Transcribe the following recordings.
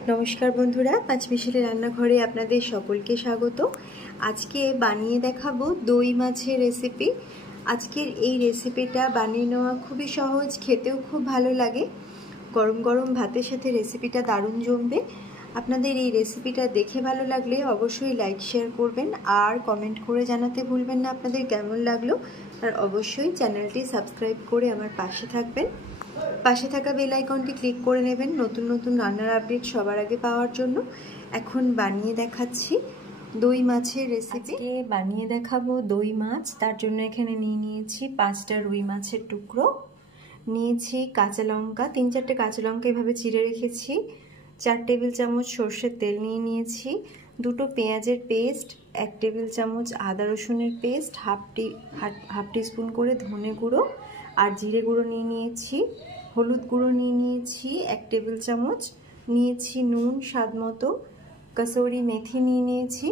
नमस्कार बंधुरा पाँच मिशाली रान्नाघरे आपनादेर सकलके स्वागत। आज के बानिये देखाबो दई माछेर रेसिपि। आजकेर এই রেসিপিটা বানিয়ে নেওয়া খুবই সহজ, খেতেও খুব ভালো লাগে। গরম গরম ভাতের সাথে রেসিপিটা দারুণ জমবে। আপনাদের এই রেসিপিটা দেখে ভালো লাগলে অবশ্যই লাইক শেয়ার করবেন আর কমেন্ট করে জানাতে ভুলবেন না আপনাদের কেমন লাগলো। আর অবশ্যই চ্যানেলটি সাবস্ক্রাইব করে আমার পাশে থাকবেন। পাশে থাকা বেল আইকনটি ক্লিক করে নেবেন নতুন নতুন রান্নার আপডেট সবার আগে পাওয়ার জন্য। এখন বানিয়ে দেখাচ্ছি দই মাছের রেসিপি। বানিয়ে দেখাবো দই মাছ। তার জন্য এখানে নিয়েছি 5টা রুই মাছের টুকরো, নিয়েছি কাঁচা লঙ্কা, 3-4টে কাঁচা লঙ্কা এভাবে চিড়ে রেখেছি, 4 টেবিল চামচ সর্ষের তেল নিয়েছি, 2টো পেঁয়াজের পেস্ট, 1 টেবিল চামচ আদা রসুনের পেস্ট, হাফ টিস্পুন করে ধনে গুঁড়ো আর জিরে গুঁড়ো নিয়েছি, হলুদ গুঁড়ো নিয়েছি 1 টেবিল চামচ, নিয়েছি নুন স্বাদ মতো, কসুরি মেথি নিয়েছি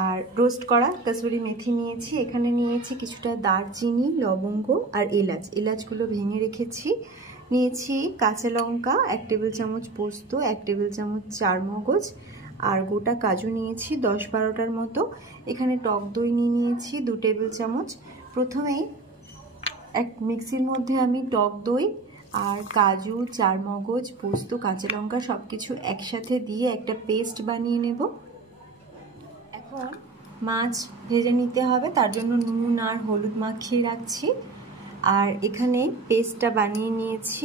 আর রোস্ট করা কসুরি মেথি নিয়েছি। এখানে নিয়েছি কিছুটা দারচিনি, লবঙ্গ আর এলাচগুলো ভেঙে রেখেছি। নিয়েছি কাঁচা লঙ্কা 1 টেবিল চামচ, পোস্ত 1 টেবিল চামচ, চারমগজ আর গোটা কাজু নিয়েছি 10-12টার মতো। এখানে টক দই নিয়েছি 2 টেবিল চামচ। প্রথমেই এক মিক্সির মধ্যে আমি টক দই আর কাজু, চারমগজ, পোস্ত, কাঁচা লঙ্কা সব কিছু একসাথে দিয়ে একটা পেস্ট বানিয়ে নেব। এখন মাছ ভেজে নিতে হবে, তার জন্য নুন আর হলুদ মাখিয়ে রাখছি। আর এখানে পেস্টটা বানিয়ে নিয়েছি,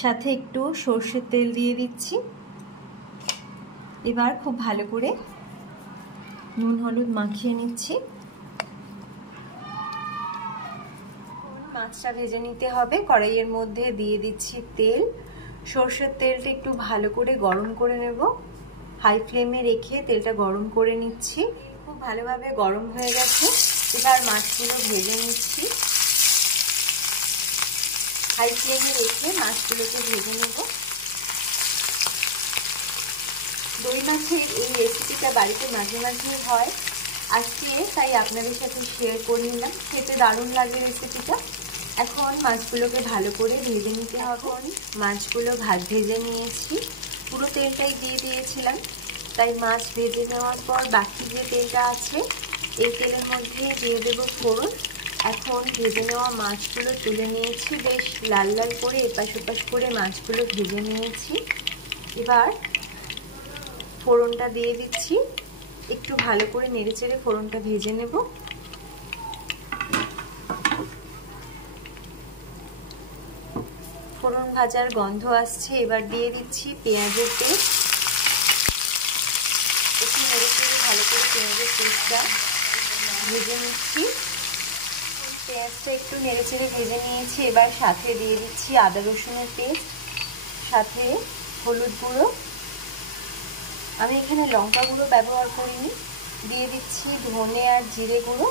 সাথে একটু সর্ষের তেল দিয়ে দিচ্ছি। এবার খুব ভালো করে নুন হলুদ মাখিয়ে নিচ্ছি। মাছটা ভেজে নিতে হবে। কড়াইয়ের মধ্যে দিয়ে দিচ্ছি তেল। সর্ষের তেলটা একটু ভালো করে গরম করে নেব। হাই ফ্লেমে রেখে তেলটা গরম করে নিচ্ছি। খুব ভালোভাবে গরম হয়ে গেছে। এবার মাছগুলো ভেজে নিচ্ছি। হাই ফ্লেমে রেখে মাছগুলোকে ভেজে নেব। দই মাছের এই রেসিপিটা বাড়িতে মাঝে মাঝে হয়, আজকে তাই আপনাদের সাথে শেয়ার করে নিলাম। খেতে দারুণ লাগে রেসিপিটা। এখন মাছগুলোকে ভালো করে ভেজে নিতে হবে। মাছগুলো ভেজে নিয়েছি, পুরো তেলটাই দিয়ে দিয়েছিলাম, তাই মাছ ভেজে নেওয়ার পর বাকি যে তেলটা আছে এই তেলের মধ্যে দিয়ে দেবো ফোড়ন। এখন ভেজে নেওয়া মাছগুলো তুলে নিয়েছি, বেশ লাল লাল করে এপাশ ওপাশ করে মাছগুলো ভেজে নিয়েছি। এবার ফোড়নটা দিয়ে দিচ্ছি, একটু ভালো করে নেড়েচেড়ে ফোড়নটা ভেজে নেব। ফোড়ন ভাজার গন্ধ আসছে, এবার দিয়ে দিচ্ছি পেঁয়াজের পেস্ট। একটু নেড়েচেড়ে ভালো করে পেঁয়াজের পেস্টটা ভেজে নিচ্ছি। পেঁয়াজটা একটু নেড়েচেড়ে ভেজে নিয়েছি। এবার সাথে দিয়ে দিচ্ছি আদা রসুনের পেস্ট, সাথে হলুদ গুঁড়ো, আমি এখানে লঙ্কা গুঁড়ো ব্যবহার করিনি, দিয়ে দিচ্ছি ধনে আর জিরে গুঁড়ো।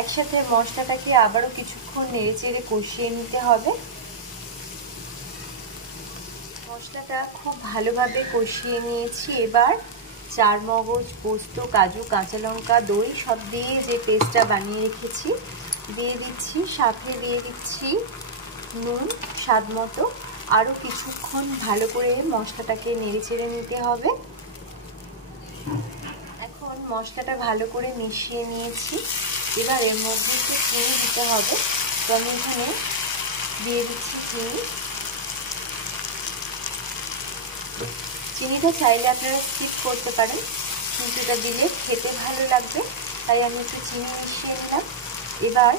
একসাথে মশলাটাকে আবারও কিছুক্ষণ নেড়েচেড়ে কষিয়ে নিতে হবে। মশলাটা খুব ভালোভাবে কষিয়ে নিয়েছি। এবার চারমগজ, পোস্ত, কাজু, কাঁচা লঙ্কা, দই সব দিয়ে যে পেস্টটা বানিয়ে রেখেছি দিয়ে দিচ্ছি। সাথে দিয়ে দিচ্ছি নুন স্বাদ মতো। আরও কিছুক্ষণ ভালো করে মশলাটাকে নেড়েচেড়ে নিতে হবে। এখন মশলাটা ভালো করে মিশিয়ে নিয়েছি। এবার এর মধ্যে একটু চিনি দিতে হবে, তো আমি এখানে দিয়ে দিচ্ছি চিনি। চিনিটা চাইলে আপনারা স্কিপ করতে পারেন, কিন্তু এটা দিলে খেতে ভালো লাগবে, তাই আমি একটু চিনি মিশিয়ে নিলাম। এবার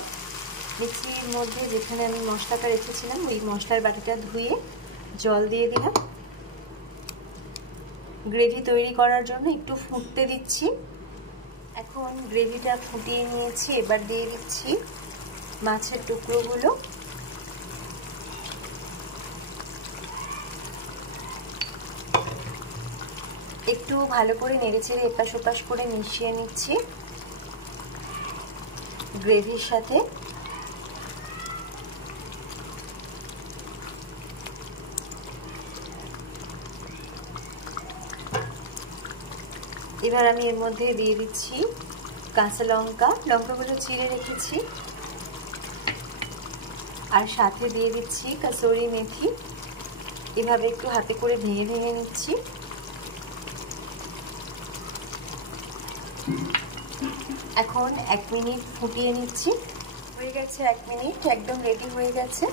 মিক্সির মধ্যে যেখানে আমি মশলাটা রেখেছিলাম ওই মশলার বাটিটা ধুয়ে জল দিয়ে দিলাম। গ্রেভি তৈরি করার জন্য একটু ফুটতে দিচ্ছি। এখন গ্রেভিটা ফুটিয়ে নিয়েছি। এবার দিয়ে দিচ্ছি মাছের টুকরোগুলো। একটু ভালো করে নেড়েচেড়ে এপাশ ওপাশ করে মিশিয়ে নিচ্ছি গ্রেভির সাথে। এবার আমি এর মধ্যে দিয়ে দিচ্ছি কাঁচা লঙ্কা, লঙ্কাগুলো চিড়ে রেখেছি, আর সাথে দিয়ে দিচ্ছি কাসুরি মেথি। এভাবে একটু হাতে করে ভেঙে ভেঙে নিচ্ছি। এখন 1 মিনিট ফুটিয়ে নিচ্ছি। হয়ে গেছে 1 মিনিট, একদম রেডি হয়ে গেছে।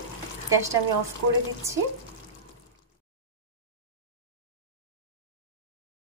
গ্যাসটা আমি অফ করে দিচ্ছি।